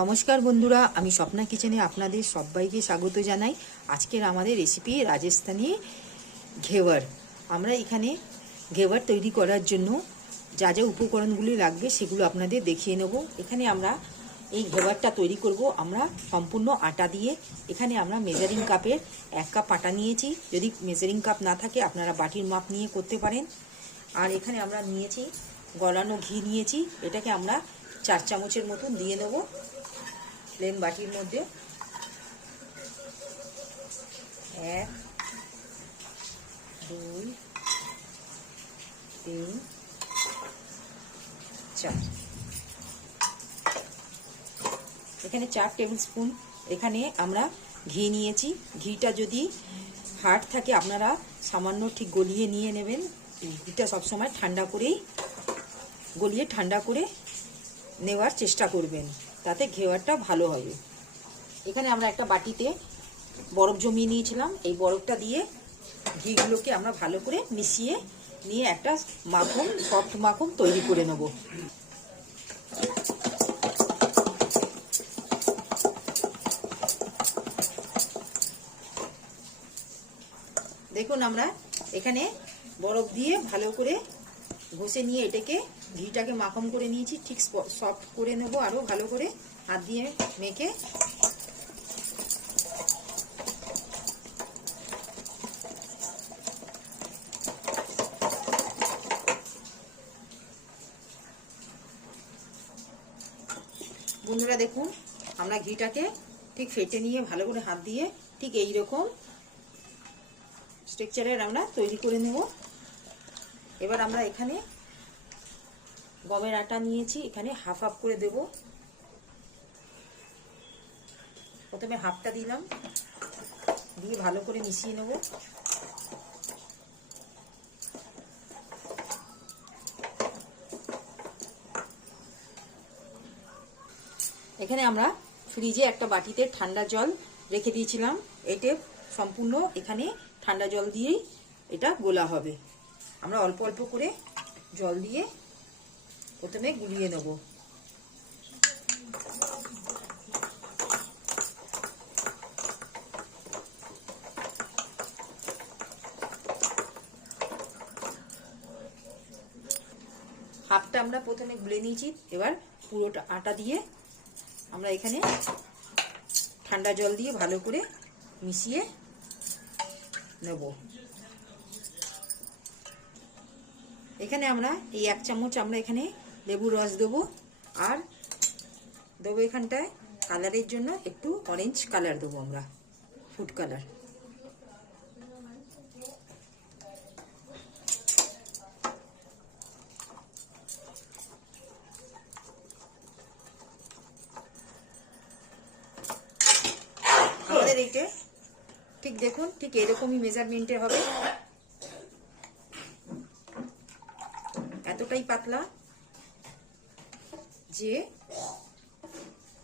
নমস্কার বন্ধুরা, আমি স্বপ্না কিচেনে আপনাদের সবাইকে স্বাগত জানাই। আজকের আমাদের রেসিপি রাজস্থানি ঘেওয়ার। আমরা এখানে ঘেওয়ার তৈরি করার জন্য যা যা উপকরণগুলি লাগবে সেগুলো আপনাদের দেখিয়ে নেব। এখানে আমরা এই ঘেওয়ারটা তৈরি করব আমরা সম্পূর্ণ আটা দিয়ে। এখানে আমরা মেজারিং কাপের 1 কাপ আটা নিয়েছি। যদি মেজারিং কাপ না থাকে আপনারা বাটির মাপ নিয়ে করতে পারেন। আর এখানে আমরা নিয়েছি গলানো ঘি নিয়েছি, এটাকে আমরা 4 চামচের মতন দিয়ে নেব প্লেন বাটির মধ্যে। 1 2 3 4 এখানে 4 টেবিল স্পুন এখানে আমরা ঘি নিয়েছি। ঘিটা যদি হার্ড থাকে আপনারা সামান্য ঠিক গলিয়ে নিয়ে নেবেন। ঘিটা সবসময় ঠান্ডা করেই গলিয়ে ঠান্ডা করে নেওয়ার চেষ্টা করবেন, তাতে ঘেওয়ারটা ভালো হবে। এখানে আমরা একটা বাটিতে বরফ জমিয়ে নিয়েছিলাম। এই বরফটা দিয়ে ঘিগুলোকে আমরা ভালো করে মিশিয়ে নিয়ে একটা মাখন, সফট মাখন তৈরি করে নেব। দেখুন আমরা এখানে বরফ দিয়ে ভালো করে ঘষে নিয়ে এটাকে ঘিটাকে মাখন করে নিয়েছি। ঠিক সফট করে নেব আরো ভালো করে হাত দিয়ে মেখে। বন্ধুরা দেখুন আমরা ঘিটাকে ঠিক ফেটে নিয়ে ভালো করে হাত দিয়ে ঠিক এই রকম স্ট্রাকচারের আমরা তৈরি করে নেব। এবার আমরা এখানে গমের আটা নিয়েছি, এখানে হাফ হাফ করে দেব। প্রথমে হাফটা দিলাম, দিয়ে ভালো করে মিশিয়ে নেব। এখানে আমরা ফ্রিজে একটা বাটিতে ঠান্ডা জল রেখে দিয়েছিলাম। এটা সম্পূর্ণ এখানে ঠান্ডা জল দিয়েই এটা গোলা হবে। আমরা অল্প অল্প করে জল দিয়ে প্রথমে গুলিয়ে নেব। হাফটা আমরা প্রথমে গুলে নিয়েছি। এবার পুরোটা আটা দিয়ে আমরা এখানে ঠান্ডা জল দিয়ে ভালো করে মিশিয়ে নেব। এখানে আমরা এই 1 চামচ আমরা এখানে লেবুর রস দেবো, আর দেবো এখানটায় কালারের জন্য একটু অরেঞ্জ কালার দেবো আমরা, ফুড কালার। আমাদের এইটা ঠিক দেখুন ঠিক এরকমই মেজারমেন্টে হবে, এতটাই পাতলা যে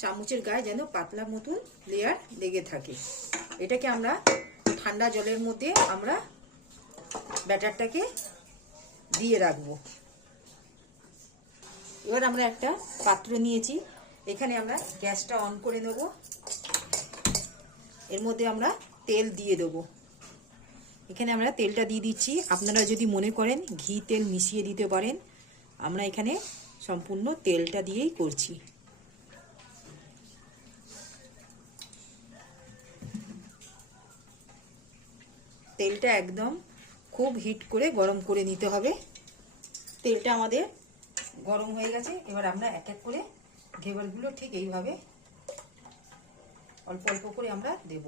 চামচের গায়ে যেন পাতলা মতন লেয়ার লেগে থাকে। এটাকে আমরা ঠান্ডা জলের মধ্যে আমরা ব্যাটারটাকে দিয়ে রাখবো। এবার আমরা একটা পাত্র নিয়েছি, এখানে আমরা গ্যাসটা অন করে নেব। এর মধ্যে আমরা তেল দিয়ে দেবো। এখানে আমরা তেলটা দিয়ে দিচ্ছি। আপনারা যদি মনে করেন ঘি তেল মিশিয়ে দিতে পারেন, আমরা এখানে সম্পূর্ণ তেলটা দিয়েই করছি। তেলটা একদম খুব হিট করে গরম করে নিতে হবে। তেলটা আমাদের গরম হয়ে গেছে। এবার আমরা এক এক করে ঘেওয়ারগুলো ঠিক এইভাবে অল্প অল্প করে আমরা দেব।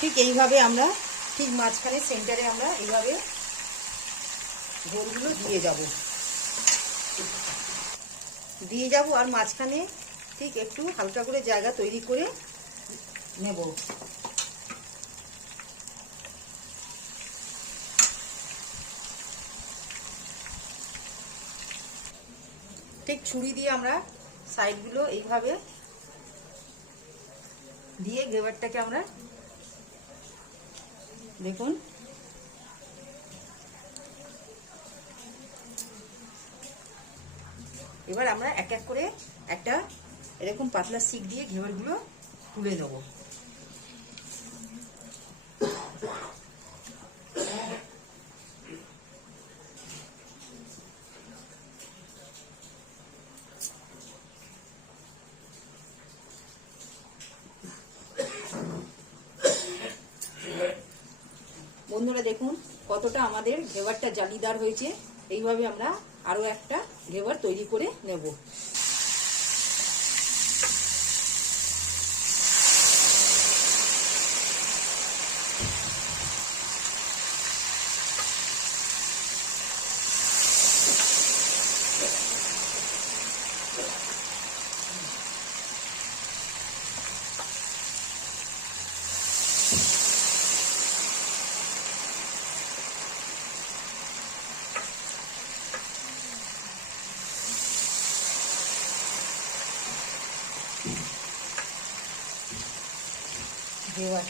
ঠিক এইভাবে আমরা ঠিক মাঝখানে সেন্টারে আমরা এইভাবে ঘেরগুলো দিয়ে যাব আর মাঝখানে ঠিক একটু হালকা করে জায়গা তৈরি করে নেব। ঠিক ছুরি দিয়ে আমরা সাইডগুলো এইভাবে দিয়ে ঘেভারটাকে আমরা দেখুন এবার আমরা এক এক করে একটা এরকম পাতলা শিক দিয়ে ঘেভারগুলো তুলে নেব। বন্ধুরা দেখুন কতটা আমাদের ঘেভারটা জালিদার হয়েছে। এইভাবে আমরা আরো একটা ঘেভার তৈরি করে নেব। ঘেভার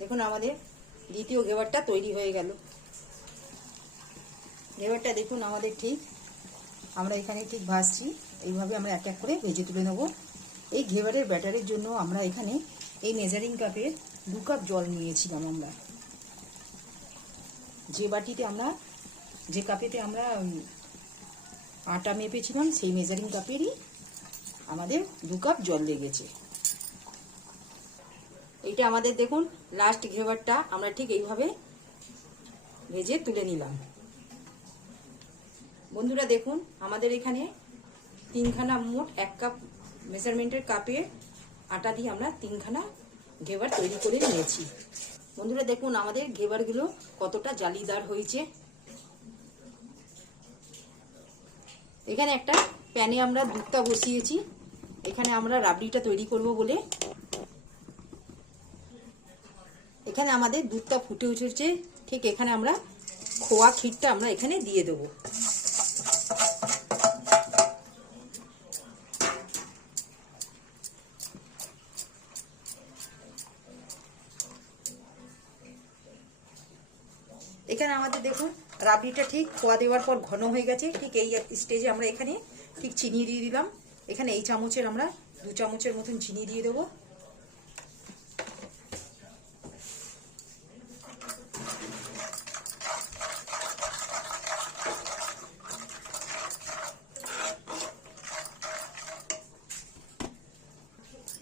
দেখুন আমাদের দ্বিতীয় ঘেভারটা তৈরি হয়ে গেল। ঘেভারটা দেখুন আমাদের ঠিক আমরা এখানে ঠিক ভাজছি, এইভাবে আমরা এক এক করে ভেজে তুলে নেব। এই ঘেভারের ব্যাটারের জন্য আমরা এখানে এই মেজারিং কাপের 2 কাপ জল নিয়েছিলাম। আমরা যে কাপেতে আমরা আটা মেপেছিলাম সেই মেজারিং কাপেরই আমাদের 2 কাপ জল লেগেছে। এইটা আমাদের দেখুন লাস্ট ঘেভারটা আমরা ঠিক এইভাবে ভেজে তুলে নিলাম। বন্ধুরা দেখুন আমাদের এখানে 3খানা মোট 1 কাপ মেজারমেন্টের কাপে আটা দিয়ে আমরা 3খানা ঘেভার তৈরি করে নিয়েছি। বন্ধুরা দেখুন আমাদের ঘেভারগুলো কতটা জালিদার হয়েছে। এখানে একটা প্যানে আমরা দুধটা বসিয়েছি। এখানে আমরা রাবড়িটা তৈরি করব বলে এখানে আমাদের দুধটা ফুটে উঠেছে। ঠিক এখানে আমরা খোয়া ক্ষীরটা আমরা এখানে দিয়ে দেবো। এখানে আমাদের দেখুন রাবড়িটা ঠিক খোয়া দেওয়ার পর ঘন হয়ে গেছে। ঠিক এই স্টেজে আমরা এখানে ঠিক চিনি দিয়ে দিলাম। এখানে এই চামচের আমরা 2 চামচের মতন চিনি দিয়ে দেবো।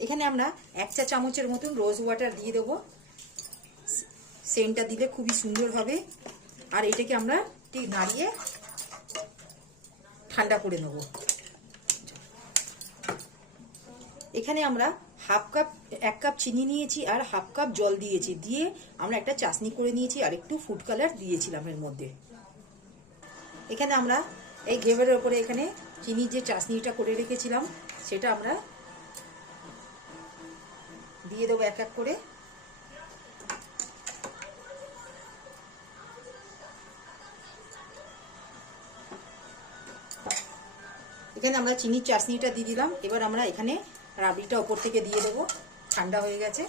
এখানে আমরা 1 চা চামচের মতন রোজ ওয়াটার দিয়ে দেবো। সেন্টটা দিলে খুবই সুন্দর হবে। আর এটাকে আমরা ঠিক নাড়িয়ে ঠান্ডা করে নেব। এখানে আমরা 1 কাপ চিনি নিয়েছি আর 1/2 কাপ জল দিয়েছি, দিয়ে আমরা একটা চাশনি করে নিয়েছি আর একটু ফুড কালার দিয়েছিলাম এর মধ্যে। এখানে আমরা এই ঘেভারের উপরে এখানে চিনির যে চাশনিটা করে রেখেছিলাম সেটা আমরা দিয়ে দেবো এক এক করে। এখানে আমরা চিনির চাশনিটা দিয়ে দিলাম। এবার আমরা এখানে রাবড়িটা ওপর থেকে দিয়ে দেবো। ঠান্ডা হয়ে গেছে।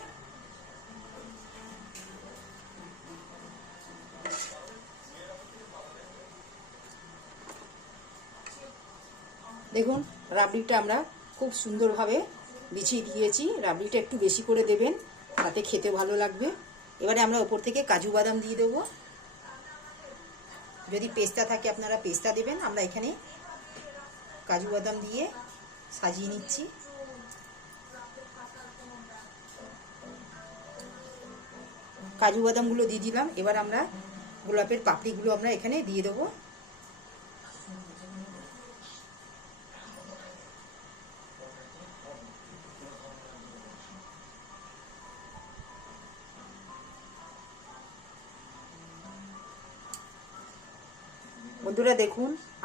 দেখুন রাবড়িটা আমরা খুব সুন্দরভাবে বিছিয়ে দিয়েছি। রাবড়িটা একটু বেশি করে দেবেন, তাতে খেতে ভালো লাগবে। এবারে আমরা ওপর থেকে কাজু বাদাম দিয়ে দেবো। যদি পেস্তা থাকে আপনারা পেস্তা দেবেন। আমরা এখানে কাজু বাদাম দিয়ে সাজিয়ে নিচ্ছি। কাজু বাদামগুলো দিয়ে দিলাম। এবার আমরা গোলাপের পাপড়িগুলো আমরা এখানে দিয়ে দেবো। বন্ধুরা দেখুন